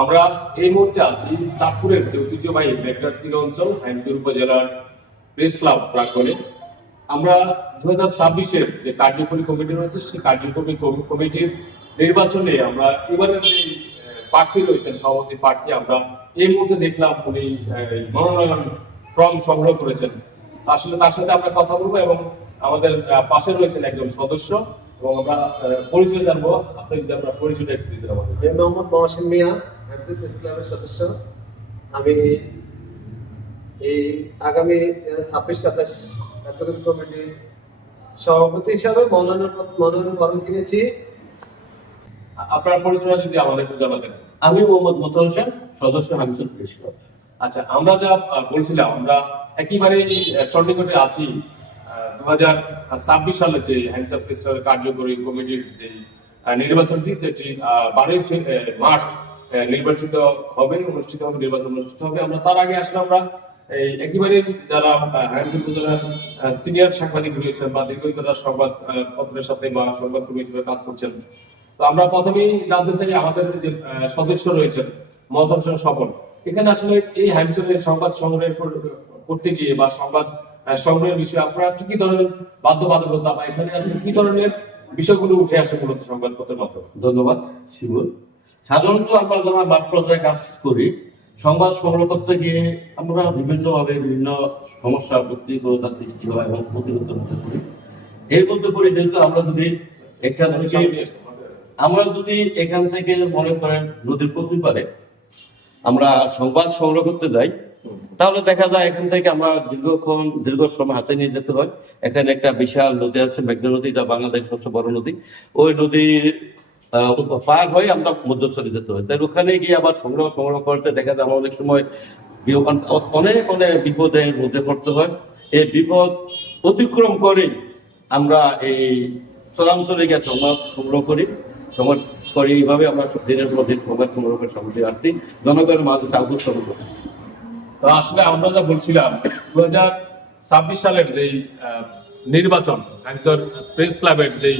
আমরা এই মুহূর্তে আছি চাঁদপুরের যে ঐতিহ্যবাহী মেঘনার তীর অঞ্চল হাইমচর উপজেলার প্রেস ক্লাব প্রাঙ্গণে। আমরা 2026-এর যে কার্যকরী কমিটি রয়েছে সেই কার্যকরী কমিটির নির্বাচনে আমরা এবারের যে প্রার্থী রয়েছেন সভাপতি প্রার্থী, আমরা এই মুহূর্তে দেখলাম উনি মনোনয়ন ফর্ম সংগ্রহ করেছেন। আসলে তার সাথে আমরা কথা বলবো এবং আমাদের পাশে রয়েছেন একজন সদস্য এবং আমরা পরিচয় জানবো। আপনি যদি আমরা পরিচয়টা একটু দিতে পারেন। আমি মোহাম্মদ মহসিন মিয়া, হাইমচর প্রেস ক্লাবের সদস্য। আমি এই আগামী 26-27 কার্যকরী কমিটির সভাপতি হিসাবে মনোনয়ন ফর্ম কিনেছি। আপনার পরিচয়টা যদি আমাদের একটু জানাতেন। আমি মোহাম্মদ মোতাহার হোসেন, সদস্য হাইমচর প্রেস ক্লাব। আচ্ছা, আমরা যা বলছিলাম, আমরা একেবারে সন্নিকটে আছি 2026 সালে যে হাইমচর প্রেস ক্লাবের কার্যকরী কমিটির যে নির্বাচনটি, যেটি 12 মার্চ নির্বাচিত হবে, নির্বাচন অনুষ্ঠিত হবে। আমরা তার আগে আসলে আমরা এই একেবারে যারা হাইমচর উপজেলার সিনিয়র সাংবাদিক রয়েছেন বা দীর্ঘদিন তারা সংবাদ পত্রের সাথে বা সংবাদ কর্মী হিসেবে কাজ করছেন, তো আমরা প্রথমেই জানতে চাই আমাদের যে সদস্য রয়েছেন মহতর হোসেন স্বপন, এখানে আসলে এই হাইমচরের সংবাদ সংগ্রহ করতে গিয়ে বা সংবাদ সংগ্রহের বিষয়ে আপনারা কি ধরনের বাধ্যবাধকতা বা এখানে আসলে কি ধরনের বিষয়গুলো উঠে আসে মূলত সংবাদপত্রের মাধ্যমে? ধন্যবাদ শিবুল। সাধারণত আমরা যারা মাঠ পর্যায়ে কাজ করি, সংবাদ সংগ্রহ করতে গিয়ে আমরা বিভিন্নভাবে বিভিন্ন সমস্যা প্রতিকূলতার সৃষ্টি হয় এবং প্রতিরোধ করতে করি। এর মধ্যে করি যেহেতু আমরা যদি এখান থেকে মনে করেন নদীর পশ্চিম পারে আমরা সংবাদ সংগ্রহ করতে যাই, তাহলে দেখা যায় এখান থেকে আমরা দীর্ঘ সময় হাতে নিয়ে যেতে হয়। এখানে একটা বিশাল নদী আছে, মেঘনা নদী, যা বাংলাদেশের সবচেয়ে বড় নদী। ওই নদীর পার হয়ে আমরা মধ্যস্থলে যেতে হয়। তাই ওখানে গিয়ে আবার সংগ্রহ করতে দেখা যায় আমরা অনেক সময় অনেক বিপদের মধ্যে পড়তে হয়। এই বিপদ অতিক্রম করে আমরা এই চরাঞ্চলে গিয়ে সংবাদ সংগ্রহ করি। এইভাবে আমরা দিনের পর দিন সংবাদ সংগ্রহ করে সমাজে আসছি, জনগণের মাঝে তা উপস্থাপন করি। তো আসলে আমরা যা বলছিলাম 2026 সালের যেই নির্বাচন, হাইমচর প্রেস ক্লাবের যেই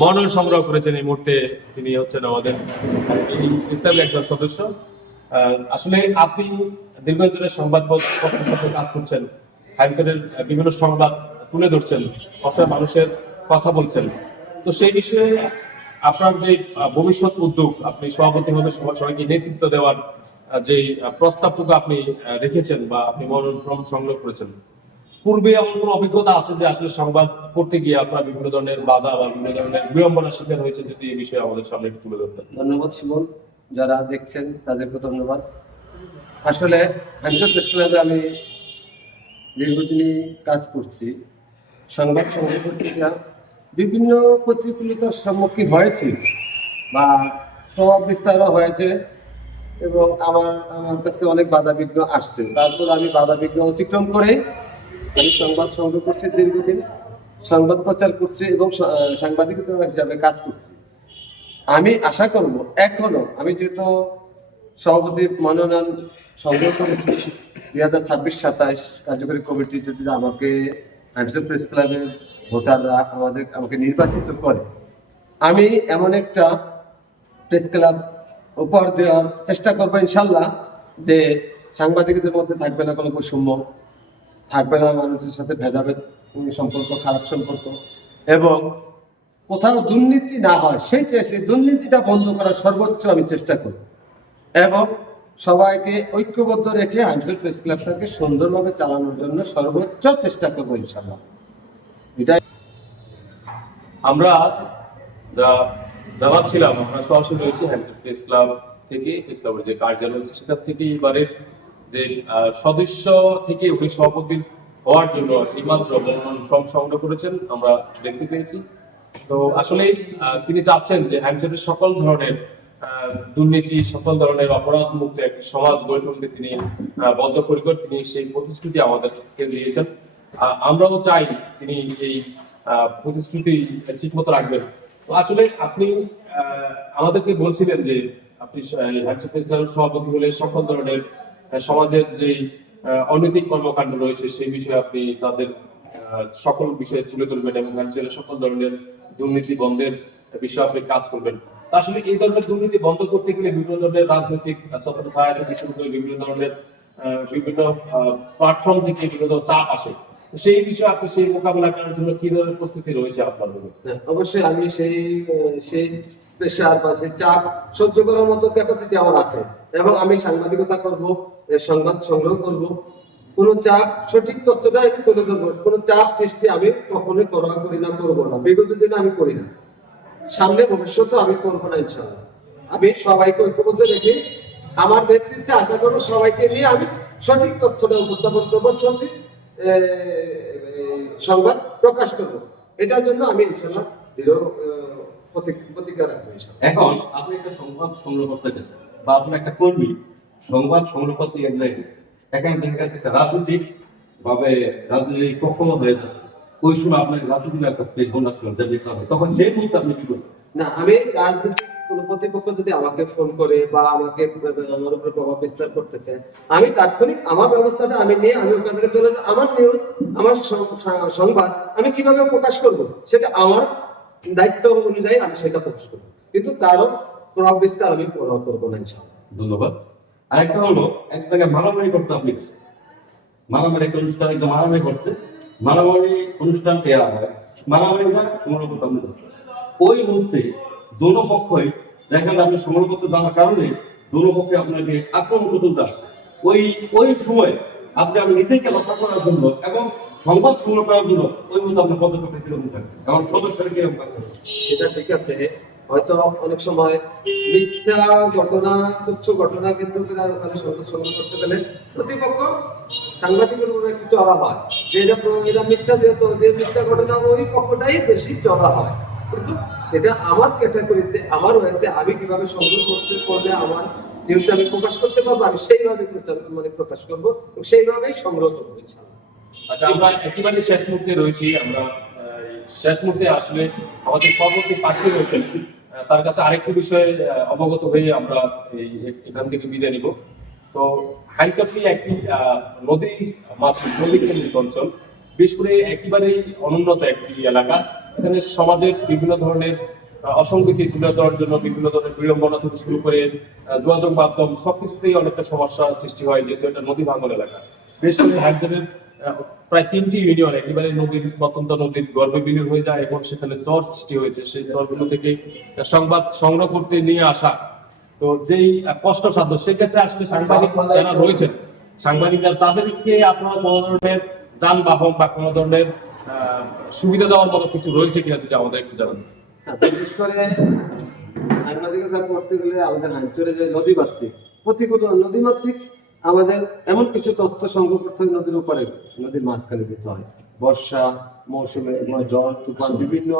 মনোনয়ন সংগ্রহ করেছেন এই মুহূর্তে তিনি হচ্ছেন আমাদের ইসলামের একজন সদস্য। আসলে আপনি দীর্ঘদিনের সংবাদ পত্রের সাথে কাজ করছেন, হাইমচরের বিভিন্ন সংবাদ তুলে ধরছেন, অসহায় মানুষের কথা বলছেন। তো সেই বিষয়ে আপনার যে ভবিষ্যৎ উদ্যোগ, আপনি সভাপতি হবে সবাইকে নেতৃত্ব দেওয়ার যে প্রস্তাবটুকু আপনি রেখেছেন বা আপনি মনোনয়ন ফর্ম সংগ্রহ করেছেন, পূর্বে এমন কোনো অভিজ্ঞতা আছে যে আসলে সংবাদ করতে গিয়ে আপনার বিভিন্ন ধরনের বাধা বা বিভিন্ন ধরনের বিড়ম্বনার শিকার হয়েছে? যদি এই বিষয়ে আমাদের সামনে একটু তুলে ধরতেন। ধন্যবাদ শিবন, যারা দেখছেন তাদেরকে ধন্যবাদ। আসলে হাইমচর প্রেস ক্লাবে আমি দীর্ঘদিনই কাজ করছি। সংবাদ সংগ্রহ করতে গিয়ে বিভিন্ন প্রতিকূলতার সম্মুখীন হয়েছি বা প্রভাব বিস্তারও হয়েছে এবং আমার কাছে অনেক বাধাবিঘ্ন আসছে। তারপর আমি বাধাবিঘ্ন অতিক্রম করে আমি সংবাদ সংগ্রহ করছি, দীর্ঘদিন সংবাদ প্রচার করছি এবং সাংবাদিকতা হিসাবে কাজ করছি। আমি আশা করব এখনো আমি যেহেতু সভাপতি মনোনয়ন সংগ্রহ করেছি 2026-27 কার্যকরী কমিটি যদি আমাকে হাইমচর প্রেস ক্লাবের ভোটাররা আমাকে নির্বাচিত করে, আমি এমন একটা প্রেস ক্লাব উপহার দেওয়ার চেষ্টা করবো ইনশাল্লাহ, যে সাংবাদিকদের মধ্যে থাকবে না কোনো বৈষম্য, থাকবে না মানুষের সাথে ভেদাভেদ সম্পর্ক, খারাপ সম্পর্ক, এবং কোথাও দুর্নীতি না হয় সেই দুর্নীতিটা বন্ধ করার সর্বোচ্চ আমি চেষ্টা করব এবং সবাইকে ঐক্যবদ্ধ রেখে হাইমচর প্রেস ক্লাবটাকে সুন্দরভাবে চালানোর জন্য সর্বোচ্চ চেষ্টা করবো ইনশাল্লাহ। এটাই আমরা যা জানাচ্ছিলাম, আমরা সরাসরি রয়েছি হাইমচর প্রেস ক্লাব থেকে, প্রেস ক্লাবের যে কার্যালয় আছে সেটা থেকে এবারের যে সদস্য থেকে উনি সভাপতি হওয়ার জন্য এইমাত্র মনোনয়ন ফর্ম সংগ্রহ করেছেন আমরা দেখতে পেয়েছি। তো আসলে তিনি চাচ্ছেন যে হাইমচরের সকল ধরনের দুর্নীতি, সকল ধরনের অপরাধ মুক্ত একটি সমাজ গড়ে তুলতে তিনি বদ্ধপরিকর। তিনি সেই প্রতিশ্রুতি আমাদেরকে দিয়েছেন। আমরাও চাই তিনি এই প্রতিশ্রুতি ঠিক মতো রাখবেন। তো আসলে আপনি আমাদেরকে বলছিলেন যে আপনি হাইমচর প্রেস ক্লাবের সভাপতি হলে সকল ধরনের সমাজের যে অনৈতিক কর্মকাণ্ড রয়েছে সেই বিষয়ে আপনি তাদের সকল বিষয়ে তুলে ধরবেন এবং হাইমচরের সকল ধরনের দুর্নীতি বন্ধের বিষয়ে আপনি কাজ করবেন। তো আসলে এই ধরনের দুর্নীতি বন্ধ করতে গেলে বিভিন্ন ধরনের রাজনৈতিক সহায়তা থেকে শুরু করে বিভিন্ন ধরনের বিভিন্ন প্ল্যাটফর্ম থেকে বিভিন্ন চাপ আসে। তো সেই বিষয়ে আপনি সেই মোকাবিলা করার জন্য কি ধরনের প্রস্তুতি রয়েছে আপনার মধ্যে? হ্যাঁ, অবশ্যই আমি সেই প্রেশার বা সেই চাপ সহ্য করার মতো ক্যাপাসিটি আমার আছে, এবং আমি সাংবাদিকতা করব, সংবাদ সংগ্রহ করব, কোনো চাপ সঠিক তথ্যটা আমি তুলে ধরবো, কোনো চাপ সৃষ্টি আমি কখনোই করি না, করবো না, বিগত দিনে আমি করি না, সামনে ভবিষ্যতে আমি করবো না ইনশাআল্লাহ। আমি সবাইকে ঐক্যবদ্ধ রেখে আমার নেতৃত্বে আশা করবো সবাইকে নিয়ে আমি সঠিক তথ্যটা উপস্থাপন করবো, সঠিক সংবাদ প্রকাশ করবো। এটার জন্য আমি ইনশাআল্লাহ দৃঢ় প্রতিজ্ঞা রাখবো ইনশাআল্লাহ। এখন আপনি একটা সংবাদ সংগ্রহ করতে গেছেন, বা আপনার একটা কর্মী সংবাদ সংগ্রহ করতে এক জায়গায় গেছে, এখানে দেখা গেছে একটা রাজনৈতিক ভাবে রাজনৈতিক পক্ষ হয়ে যাচ্ছে, ওই সময় আপনার রাজনৈতিক একটা প্লেটফর্ম আসলে নিতে হবে, তখন সেই মুহূর্তে আপনি কি করবেন? না, আমি রাজনৈতিক কোন প্রতিপক্ষ যদি আমাকে ফোন করে বা আমাকে আমার উপরে প্রভাব বিস্তার করতে চায়, আমি তাৎক্ষণিক আমার ব্যবস্থাটা আমি নিয়ে আমি ওখান থেকে চলে যাবো। আমার নিউজ, আমার সংবাদ আমি কিভাবে প্রকাশ করব, সেটা আমার দায়িত্ব অনুযায়ী আমি সেটা প্রকাশ করবো, কিন্তু কারো প্রভাব বিস্তার আমি করবো না ইনশাআল্লাহ। ধন্যবাদ। আরেকটা হলো, এক জায়গায় মারামারি করতে আপনি গেছেন, মারামারি একটা অনুষ্ঠানে একটা মারামারি করছে, মারামারি অনুষ্ঠান দেওয়া হয়, মারামারিটা সংগ্রহ করতে আপনি গেছেন, ওই মুহূর্তে দোনো পক্ষই দেখা যায় আপনি সংগ্রহ করতে যাওয়ার কারণে দোনো পক্ষে আপনাকে আক্রমণ করতে আসছে, ওই ওই সময় আপনি নিজেকে রক্ষা করার জন্য এবং সংবাদ সংগ্রহ করার জন্য ওই মুহূর্তে আপনার পদক্ষেপ কিরকম থাকে, কারণ সদস্যরা কিরকম থাকে? সেটা ঠিক আছে, হয়তো অনেক সময় মিথ্যা ঘটনা, তুচ্ছ ঘটনা কিন্তু ওখানে সংগ্রহ করতে গেলে প্রতিপক্ষ সাংবাদিকের উপরে একটু চড়া হয়, যে এটা মিথ্যা, যেহেতু যে মিথ্যা ঘটনা ওই পক্ষটাই বেশি চড়া হয়, কিন্তু সেটা আমার ক্যাটাগরিতে, আমার ওয়েতে আমি কিভাবে সংগ্রহ করলে আমার নিউজটা আমি প্রকাশ করতে পারবো, আমি সেইভাবে প্রকাশ করবো, সেইভাবেই সংগ্রহ করবো ইনশাআল্লাহ। আচ্ছা, আমরা একেবারে শেষ মুহূর্তে রয়েছি। আমরা শেষ মুহূর্তে আসলে আমাদের পরবর্তী প্রার্থী রয়েছেন, তার কাছে আরেকটু বিষয়ে অবগত হয়ে আমরা এখান থেকে বিদায় নিব। তো হাইচটি একটি নদী মাতৃক, নদী কেন্দ্রিক অঞ্চল, বিশেষ করে একেবারেই অনুন্নত একটি এলাকা। এখানে সমাজের বিভিন্ন ধরনের অসঙ্গতি তুলে ধরার জন্য বিভিন্ন ধরনের বিড়ম্বনা থেকে শুরু করে যোগাযোগ মাধ্যম সবকিছুতেই অনেকটা সমস্যার সৃষ্টি হয়, যেহেতু এটা নদী ভাঙন এলাকা। বিশেষ করে হাইচটের প্রায় 3টি ইউনিয়ন একেবারে নদীর প্রত্যন্ত নদীর গর্ভে বিলীন হয়ে যায়, এবং সেখানে চর সৃষ্টি হয়েছে। সেই চরগুলো থেকে সংবাদ সংগ্রহ করতে নিয়ে আসা, তো যেই কষ্টসাধ্য, সেক্ষেত্রে আসলে সাংবাদিক যারা রয়েছেন, সাংবাদিকরা তাদেরকে আপনারা কোনো ধরনের যানবাহন বা কোনো ধরনের সুবিধা দেওয়ার মতো কিছু রয়েছে কিনা যদি আমাদের একটু জানান। বিশেষ করে সাংবাদিকতা করতে গেলে আমাদের হাইচরে যে নদী বাস্তিক, প্রতিকূল নদীমাতৃক, আমাদের এমন কিছু তথ্য সংগ্রহ করতে হয় নদীর উপরে, নদীর মাঝখানে যেতে হয়, বর্ষা মৌসুমে ঝড় তুফান বিভিন্ন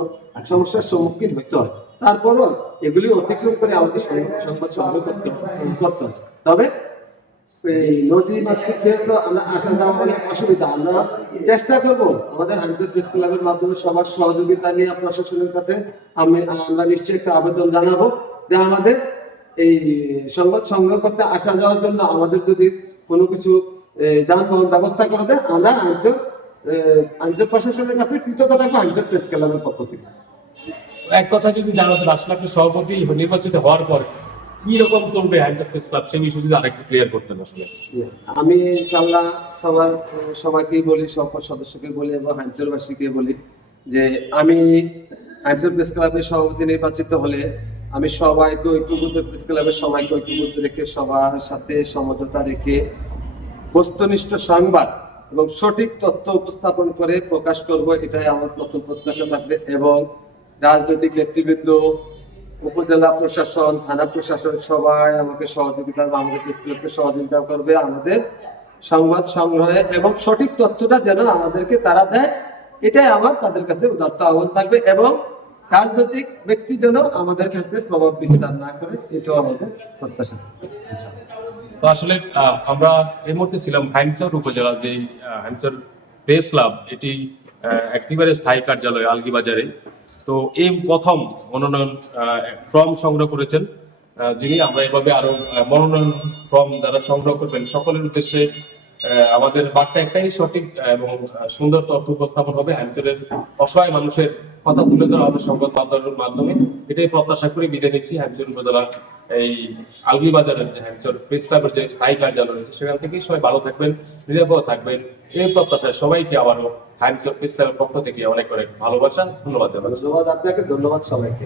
সমস্যার সম্মুখীন হতে হয়, তারপরও এগুলি অতিক্রম করে আমাদের সংবাদ সংগ্রহ করতে হয়। তবে এই নদী মাসিক যেহেতু আমরা আসা যাওয়া অনেক অসুবিধা, আমরা চেষ্টা করব আমাদের হাইচর প্রেস ক্লাবের মাধ্যমে সবার সহযোগিতা নিয়ে প্রশাসনের কাছে আমরা নিশ্চয়ই একটা আবেদন জানাবো যে আমাদের এই সংবাদ সংগ্রহ করতে আসা যাওয়ার জন্য আমাদের যদি কোনো কিছু যানবাহন ব্যবস্থা করে দেয়, আমরা হাইচর প্রশাসনের কাছে কৃতজ্ঞতা থাকবো হাইচর প্রেস ক্লাবের পক্ষ থেকে। এক কথা যদি জানাতেন, আসলে আপনি সভাপতি নির্বাচিত হওয়ার পর কি রকম চলবে হাইচর প্রেস ক্লাব, সেই বিষয়ে যদি আরেকটু ক্লিয়ার করতেন। আসলে আমি ইনশাআল্লাহ সবাইকেই বলি, সব সদস্যকে বলি এবং হাইচরবাসীকে বলি যে আমি হাইচর প্রেস ক্লাবের সভাপতি নির্বাচিত হলে আমি সবাইকে ঐক্যবদ্ধ, প্রেস ক্লাবের সবাইকে ঐক্যবদ্ধ রেখে সবার সাথে সমঝোতা রেখে বস্তুনিষ্ঠ সংবাদ এবং সঠিক তথ্য উপস্থাপন করে প্রকাশ করব, এটাই আমার প্রথম প্রত্যাশা থাকবে। এবং রাজনৈতিক নেতৃবৃন্দ, উপজেলা প্রশাসন, থানা প্রশাসন সবাই আমাকে সহযোগিতা বা আমাদের প্রেস ক্লাবকে সহযোগিতা করবে আমাদের সংবাদ সংগ্রহে, এবং সঠিক তথ্যটা যেন আমাদেরকে তারা দেয়, এটাই আমার তাদের কাছে উদাত্ত আহ্বান থাকবে। এবং রাজনৈতিক ব্যক্তি যেন আমাদের কাছে প্রভাব বিস্তার না করে, এটাও আমাদের প্রত্যাশা থাকবে। তো আসলে আমরা এই মুহূর্তে ছিলাম হাইমচর উপজেলা, যে হাইমচর প্রেস ক্লাব, এটি একেবারে স্থায়ী কার্যালয় আলগীবাজারে। তো এই প্রথম মনোনয়ন ফর্ম সংগ্রহ করেছেন যিনি। আমরা এভাবে আরো মনোনয়ন ফর্ম যারা সংগ্রহ করবেন সকলের উদ্দেশ্যে আমাদের বার্তা একটাই সঠিক এবং সুন্দর তথ্য উপস্থাপন হবে। হ্যামচরের অসহায় মানুষের কথা তুলে ধরা হবে সংবাদ মাধ্যমের মাধ্যমে। এটাই প্রত্যাশা করে বিদায় নিচ্ছি। হ্যামচর উপজেলার এই আলগি বাজারের যে হ্যামচর প্রেস ক্লাবের যে স্থায়ী কার্যালয় রয়েছে সেখান থেকেই সবাই ভালো থাকবেন, নিরাপদ থাকবেন এই প্রত্যাশায় সবাইকে আবারও হ্যামচর প্রেস ক্লাবের পক্ষ থেকে অনেক অনেক ভালোবাসা, ধন্যবাদ জানাচ্ছি। ধন্যবাদ আপনাকে, ধন্যবাদ সবাইকে।